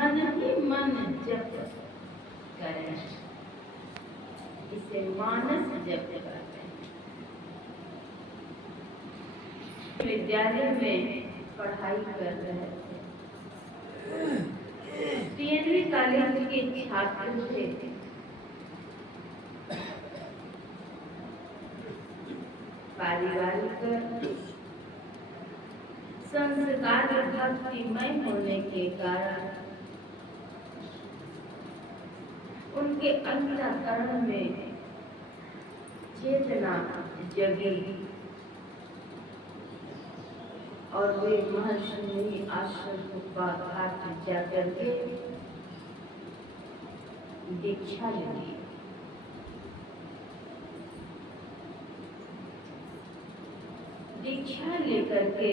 मन ही मन जप करें, इसे मानस जप करते हैं। विद्यालय में पढ़ाई कर रहे थे, पीएनवी कॉलेज के छात्र थे। पारिवारिक संस्कार भक्तिमय होने के कारण उनके अंतःकरण में चेतना जगी और वे महर्षि आश्रम घाट जाकर के दीक्षा ली। दीक्षा लेकर के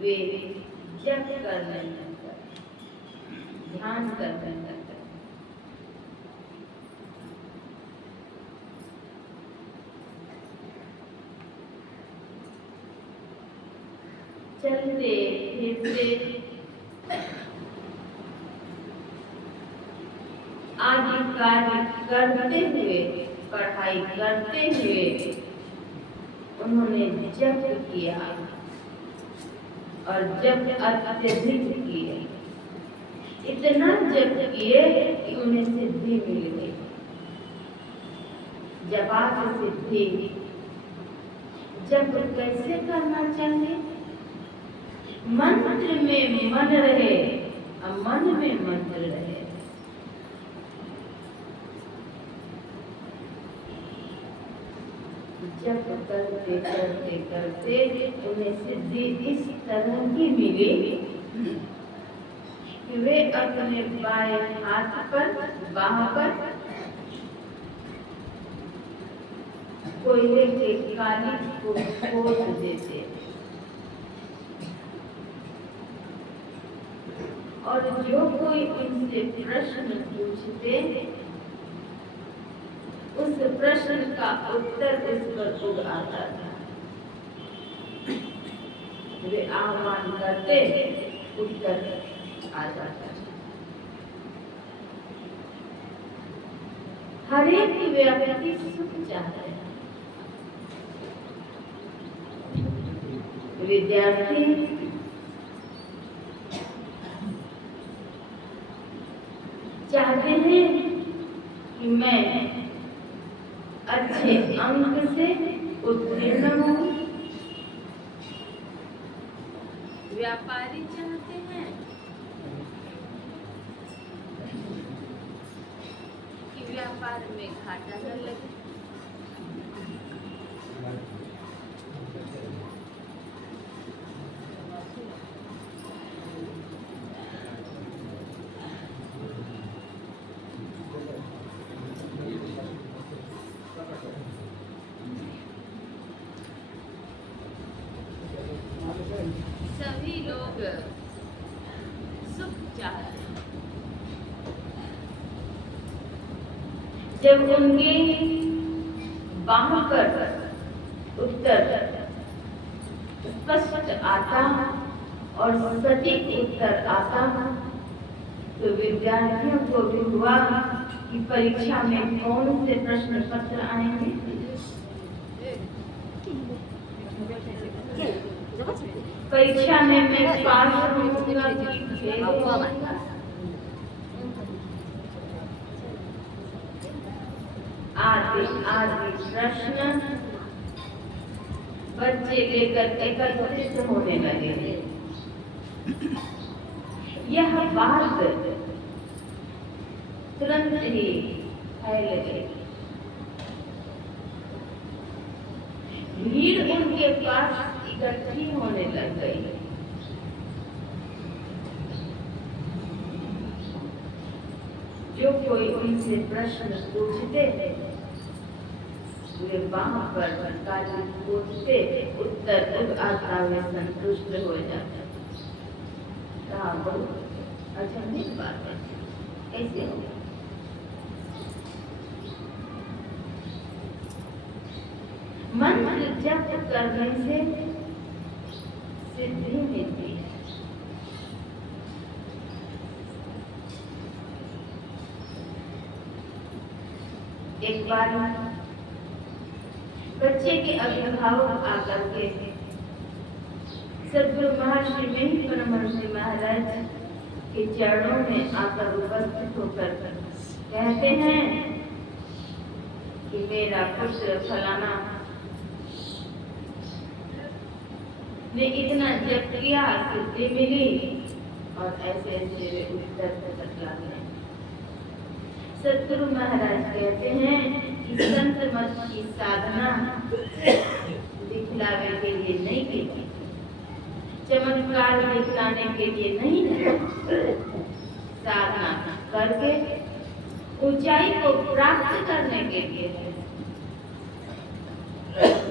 वे जप करने लगे, ध्यान करने लगे। चलते फिरते आदि कार्य करते हुए, पढ़ाई करते हुए उन्होंने जप किया और जप अत्यधिक किए। इतना जप किए कि उन्हें सिद्धि मिल गई। जपात सिद्धि। जप कैसे करना चाहिए? मंत्र में मन रहे और मन में मंत्र रहे। जप करते करते करते उन्हें सिद्धि इस तरह की मिली कि वे अपने बाएं हाथ पर, बाह पर कोयले के कालिख को खोद देते और जो कोई उनसे प्रश्न पूछते उस प्रश्न का उत्तर उस पर उग आता था। वे आह्वान करते, उत्तर आ जाता था। हर एक व्यक्ति सुख चाहते हैं। विद्यार्थी चाहते हैं कि मैं अच्छे अंक से उत्तीर्ण हूँ। व्यापारी चाहते हैं कि व्यापार में घाटा न लगे। सभी लोग सुख चाहते हैं। जब उनके बाह पर उत्तर स्पष्ट आता और सटीक उत्तर आता तो विद्यार्थियों को भी हुआ कि परीक्षा में कौन से प्रश्न पत्र आएंगे। परीक्षा में मैं पास होऊंगा कि फेल होऊंगा। आदि प्रश्न बच्चे लेकर एकत्रित होने लगे। यह बात तुरंत ही फैल गई। भीड़ उनके पास इकट्ठी होने लग गई। जो कोई उनसे प्रश्न पूछते वे बाह पर कालिख खोदते, उत्तर उग आता वे संतुष्ट हो जाते। कहा बहुत अचंभित बात है, कैसे हो? मंत्र जप करने से सिद्धि मिलती है। एक बार बच्चे के अभिभावक आकर के सद्गुरु महर्षि मही परमहंस महाराज के चरणों में आकर उपस्थित होकर कहते हैं कि मेरा पुत्र फलाना ने इतना जप किया, सिद्धि मिली, और ऐसे ऐसे उत्तर बतलाते हैं। सद्गुरु महाराज कहते हैं कि संत मत की साधना दिखलावे के लिए नहीं की, चमत्कार दिखलाने के लिए नहीं है, साधना करके ऊंचाई को प्राप्त करने के लिए है,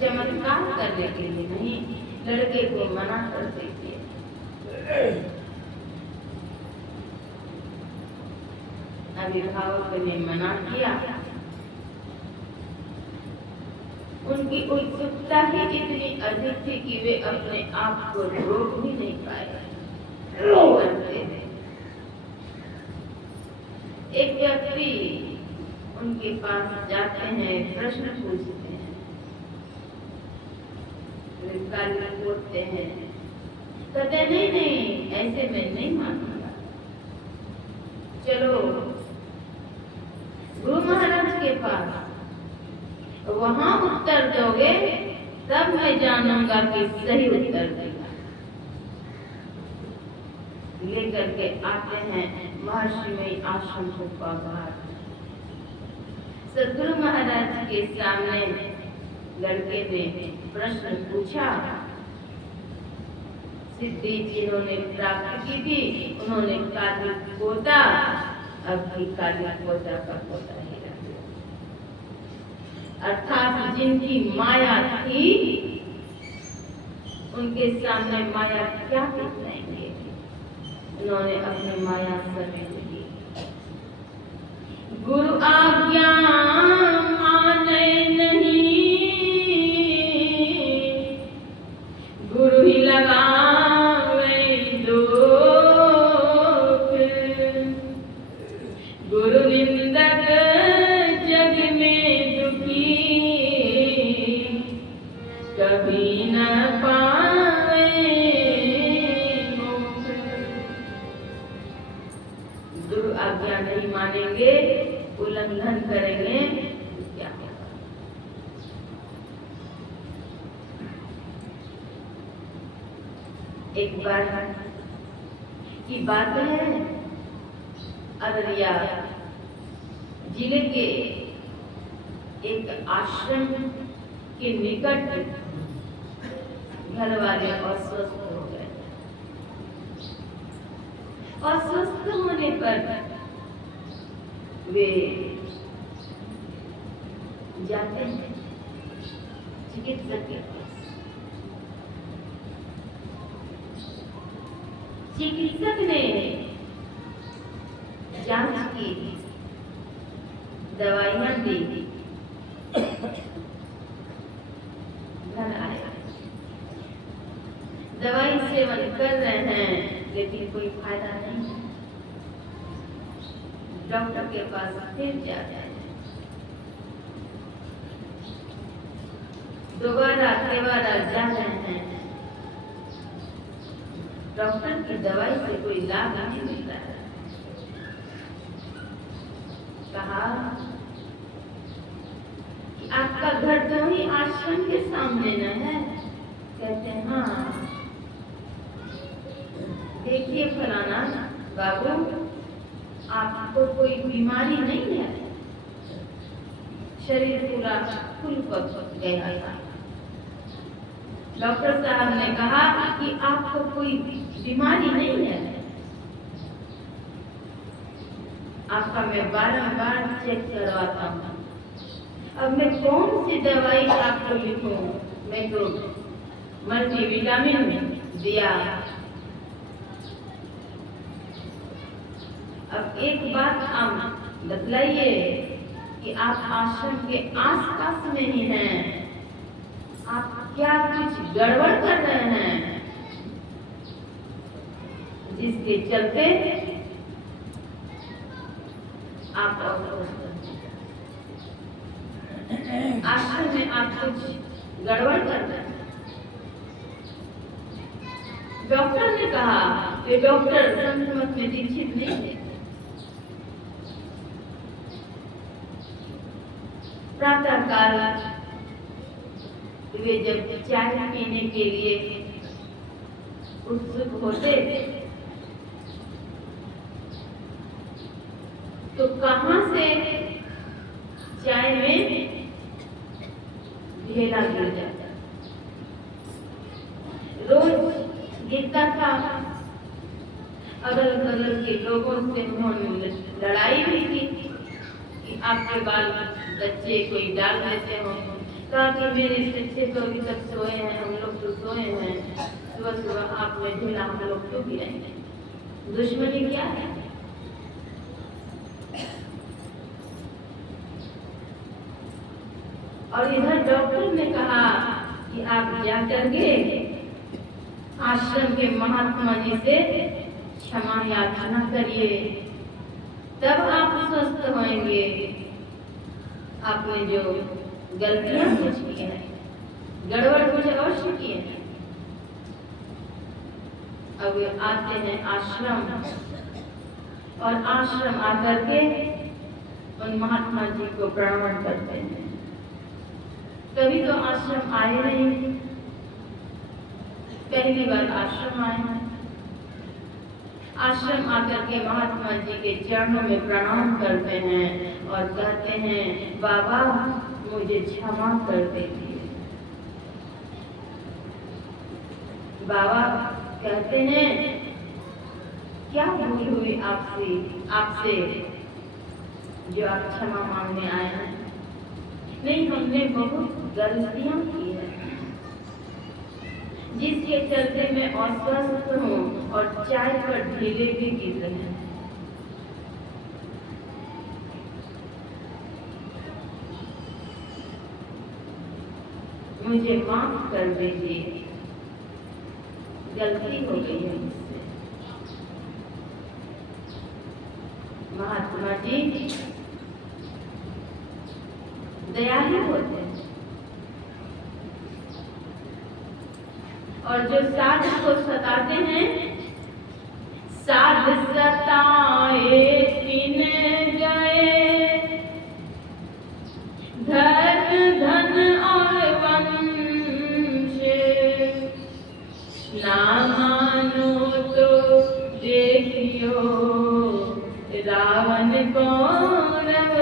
चमत्कार करने के लिए नहीं। लड़के को मना कर दीजिए। अभिभावक ने मना किया। उनकी उत्सुकता ही इतनी अधिक थी कि वे अपने आप को रोक भी नहीं पाए। एक व्यक्ति उनके पास जाते हैं, प्रश्न पूछते हैं, बोलते हैं, कहते नहीं नहीं ऐसे मैं नहीं मानूंगा, चलो गुरु महाराज के पास, वहां उत्तर दोगे तब मैं जानूंगा कि सही उत्तर देगा। लेकर के आते हैं महर्षि में आश्रम को बाहर। सद्गुरु महाराज के सामने लड़के ने प्रश्न पूछा। सिद्धि जिन्होंने प्राप्त की थी उन्होंने काली पोता, अब भी काली पोता का पोता ही रह गया। अर्थात जिनकी माया थी उनके सामने माया क्या दिखाएंगे, उन्होंने अपनी माया समेट ली। गुरु आज्ञा माने नहीं, गुरु ही लगावे दोष, गुरु निंदक जग में दुखी, कभी न पावे मोक्ष। गुरु आज्ञा नहीं मानेंगे, उल्लंघन करेंगे, क्या होगा? एक बार की बात है, अररिया जिले के एक आश्रम के निकट घर वाले अस्वस्थ हो गए। अस्वस्थ होने पर वे जाते हैं चिकित्सक के पास। चिकित्सक ने जांच की, दवाइयां दी, घर आए, दवाई सेवन कर रहे हैं लेकिन कोई फायदा नहीं। डॉक्टर के पास फिर जाते हैं, दोबारा तिबारा जा रहे हैं, डॉक्टर की दवाई से कोई लाभ नहीं मिल रहा है। कहा कि आपका घर तो ही आश्रम के सामने न है? कहते हैं हाँ। देखिए फलाना बाबू, आपको कोई बीमारी नहीं है, शरीर पूरा फूल पक गया था। डॉक्टर साहब ने कहा कि आपको कोई बीमारी नहीं है, आपका मैं बार-बार चेक करवाता हूँ। अब मैं कौन सी दवाई आपको लिखूं? मैं तो मल्टीविटामिन दिया। अब एक बात आप बतलाइए कि आप आश्रम के आसपास में ही हैं, आप क्या कुछ गड़बड़ कर रहे हैं? जिसके चलते आप आश्रम में आप कुछ गड़बड़ कर रहे हैं। डॉक्टर ने कहा कि डॉक्टर संत मत में दीक्षित नहीं है। प्रातः काल वे जब चाय पीने के लिए उत्सुक होते तो कहां से चाय में ढेला गिर जाता। रोज गिरता था। अगल बगल के लोगों से उन्होंने लड़ाई भी की कि आपके बाल बच्चे कोई डाल देते हो। कहा कि मेरे बच्चे तो अभी तक सोए हैं, हम लोग तो सोए हैं, सुबह सुबह आप में ढेला हम लोग क्यों गिराएंगे? दुश्मनी क्या है? और इधर डॉक्टर ने कहा कि आप जाकर के आश्रम के महात्मा जी से क्षमा याचना करिए, तब आप स्वस्थ होंगे। आपने जो गलतियां कुछ की हैं, गड़बड़ कुछ अवश्य की है। अब आते हैं आश्रम और आश्रम आकर के उन महात्मा जी को प्रणाम करते हैं। कभी तो आश्रम आए नहीं, पहली बार आश्रम आए हैं। आश्रम आकर के महात्मा जी के चरणों में प्रणाम करते हैं और कहते हैं, बाबा मुझे क्षमा कर दीजिए। बाबा कहते हैं, क्या भूल हुई आपसे जो आप क्षमा मांगने आए हैं? नहीं, हमने बहुत गलतियां की है जिसके चलते मैं अस्वस्थ हूँ और चाय पर ढीले भी गिर रहे हैं। मुझे माफ कर दीजिए, गलती हो गई है मुझसे। महात्मा जी दयालु होते हैं और जो साध को सताते हैं, साध सताए तीन गए, धन धन और वंश, ना मानो तो देखियो रावण को रव